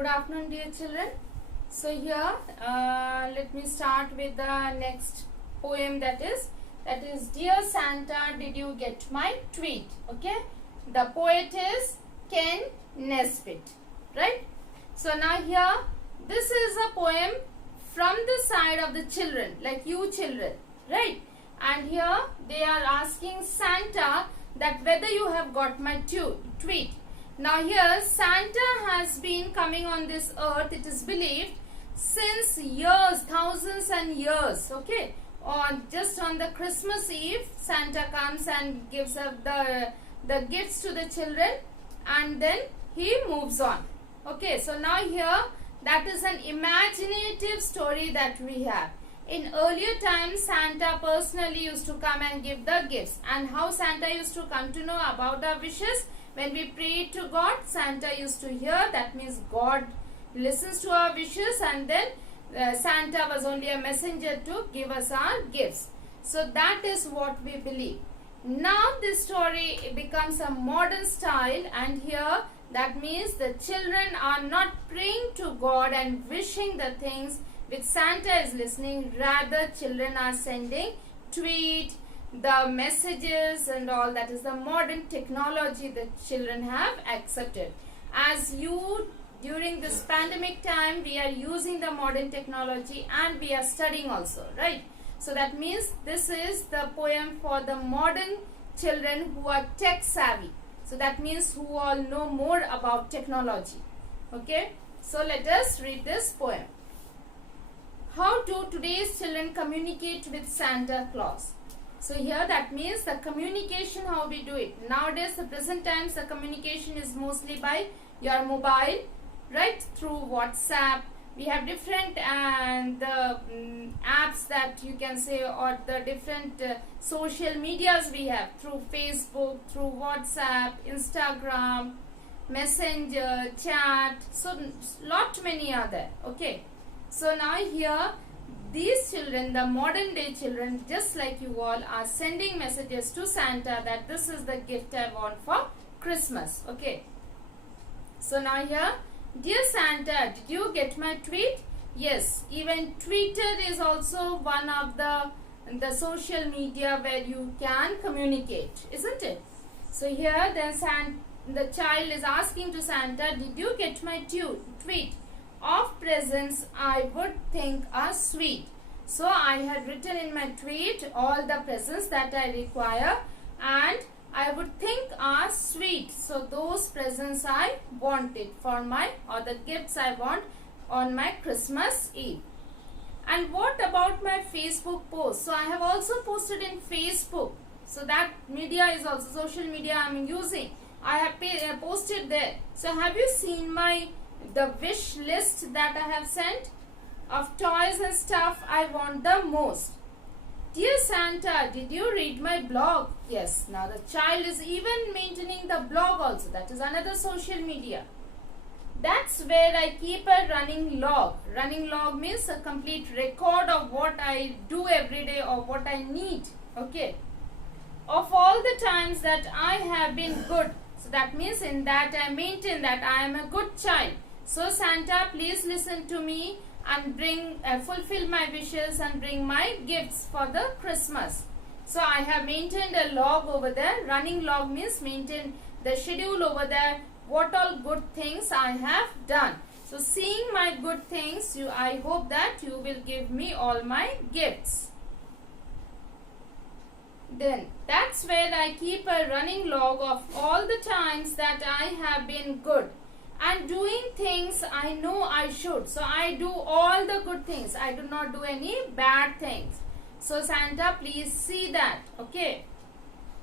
Good afternoon, dear children. So here, let me start with the next poem, that is Dear Santa, did you get my tweet? Okay, the poet is Ken Nesbitt, right? So now here, this is a poem from the side of the children, like you children, right? And here they are asking Santa that whether you have got my tweet. Now here Santa has been coming on this earth, it is believed, since years, thousands and years, okay. Just on the Christmas Eve, Santa comes and gives up the gifts to the children, and then he moves on. Okay, so now here that is an imaginative story that we have. In earlier times, Santa personally used to come and give the gifts. And how Santa used to come to know about our wishes? When we prayed to God, Santa used to hear. That means God listens to our wishes, and then Santa was only a messenger to give us our gifts. So that is what we believe. Now this story becomes a modern style, and here that means the children are not praying to God and wishing the things which Santa is listening. Rather, children are sending tweet, the messages and all. That is the modern technology that children have accepted. As you, during this pandemic time, we are using the modern technology and we are studying also, right? So that means this is the poem for the modern children who are tech savvy. So that means who all know more about technology. Okay, so let us read this poem. How do today's children communicate with Santa Claus? So here that means the communication, how we do it. Nowadays, the present times, the communication is mostly by your mobile, right? Through WhatsApp. We have different apps that you can say, or the different social medias we have through Facebook, through WhatsApp, Instagram, Messenger, chat. So lot many are there. Okay. So now here these children, the modern day children, just like you all, are sending messages to Santa that this is the gift I want for Christmas. Okay. So now here, dear Santa, did you get my tweet? Yes, even Twitter is also one of the social media where you can communicate, isn't it? So here then the child is asking to Santa, did you get my tweet? Of presents I would think are sweet. So I had written in my tweet all the presents that I require and I would think are sweet. So those presents I wanted for my, or the gifts I want on my Christmas Eve. And what about my Facebook post? So I have also posted in Facebook. So that media is also social media I am using. I have posted there. So have you seen the wish list that I have sent of toys and stuff I want the most? Dear Santa, did you read my blog? Yes. Now the child is even maintaining the blog also. That is another social media. That's where I keep a running log. Running log means a complete record of what I do every day or what I need. Okay. Of all the times that I have been good. So that means in that I maintain that I am a good child. So Santa, please listen to me and fulfill my wishes and bring my gifts for the Christmas. So I have maintained a log over there. Running log means maintain the schedule over there. What all good things I have done. So seeing my good things, I hope that you will give me all my gifts. Then that's where I keep a running log of all the times that I have been good and doing things I know I should. So I do all the good things. I do not do any bad things. So Santa, please see that. Okay.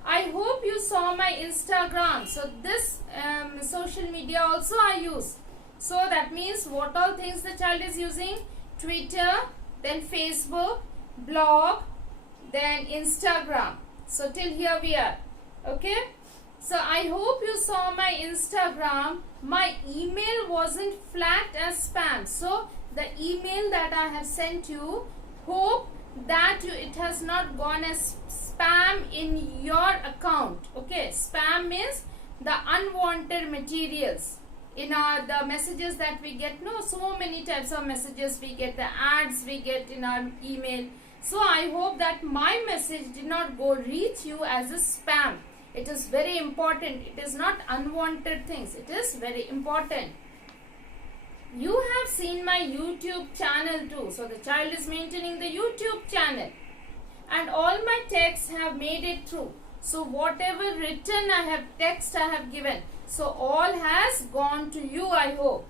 I hope you saw my Instagram. So this social media also I use. So that means what all things the child is using? Twitter, then Facebook, blog, then Instagram. So till here we are. Okay. So I hope you saw my Instagram. My email wasn't flagged as spam. So the email that I have sent you, hope that it has not gone as spam in your account. Okay, spam means the unwanted materials. in the messages that we get, no, so many types of messages we get, the ads we get in our email. So I hope that my message did not go reach you as a spam. It is very important. It is not unwanted things. It is very important. You have seen my YouTube channel too. So the child is maintaining the YouTube channel. And all my texts have made it through. So whatever written I have, text I have given, so all has gone to you, I hope.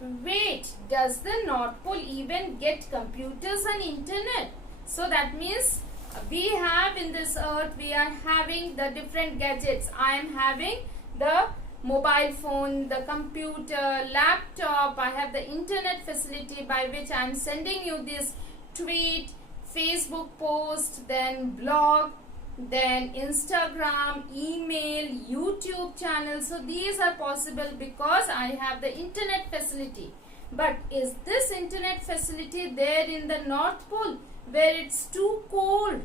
Wait, does the North Pole even get computers and internet? So that means we have in this earth, we are having the different gadgets. I am having the mobile phone, the computer, laptop. I have the internet facility by which I am sending you this tweet, Facebook post, then blog, then Instagram, email, YouTube channel. So these are possible because I have the internet facility. But is this internet facility there in the North Pole where it's too cold?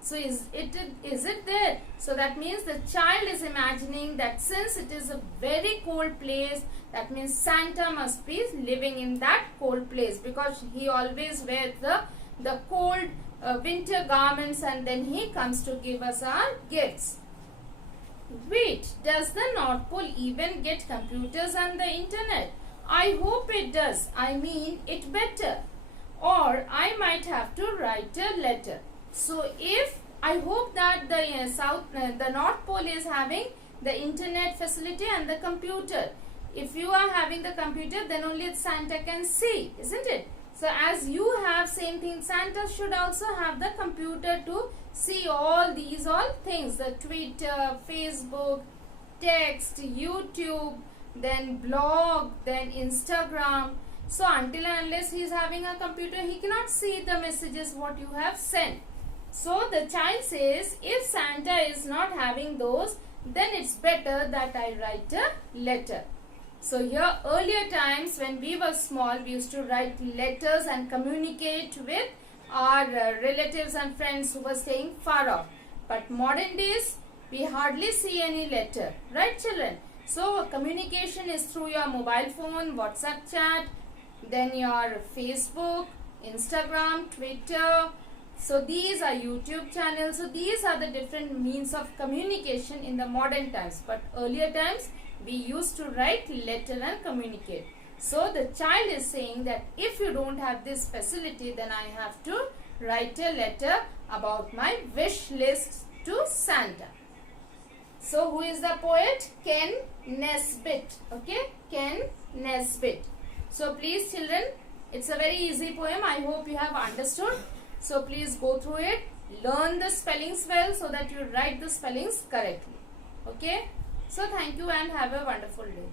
So is it there? So that means the child is imagining that since it is a very cold place, that means Santa must be living in that cold place, because he always wears the cold winter garments, and then he comes to give us our gifts. Wait, does the North Pole even get computers and the internet? I hope it does. I mean it better. Or I might have to write a letter. So if I hope that the North Pole is having the internet facility and the computer. If you are having the computer, then only Santa can see, isn't it? So as you have same thing, Santa should also have the computer to see all these things, the Twitter, Facebook, text, YouTube, then blog, then Instagram. So until and unless he is having a computer, he cannot see the messages what you have sent. So the child says, if Santa is not having those, then it's better that I write a letter. So here earlier times when we were small, we used to write letters and communicate with our relatives and friends who were staying far off. But modern days, we hardly see any letter, right children? So communication is through your mobile phone, WhatsApp chat, then your Facebook, Instagram, Twitter. So these are YouTube channels. So these are the different means of communication in the modern times. But earlier times, we used to write letter and communicate. So the child is saying that if you don't have this facility, then I have to write a letter about my wish list to Santa. So who is the poet? Ken Nesbitt. Okay, Ken Nesbitt. So please children, it's a very easy poem. I hope you have understood. So please go through it. Learn the spellings well so that you write the spellings correctly. Okay. So thank you and have a wonderful day.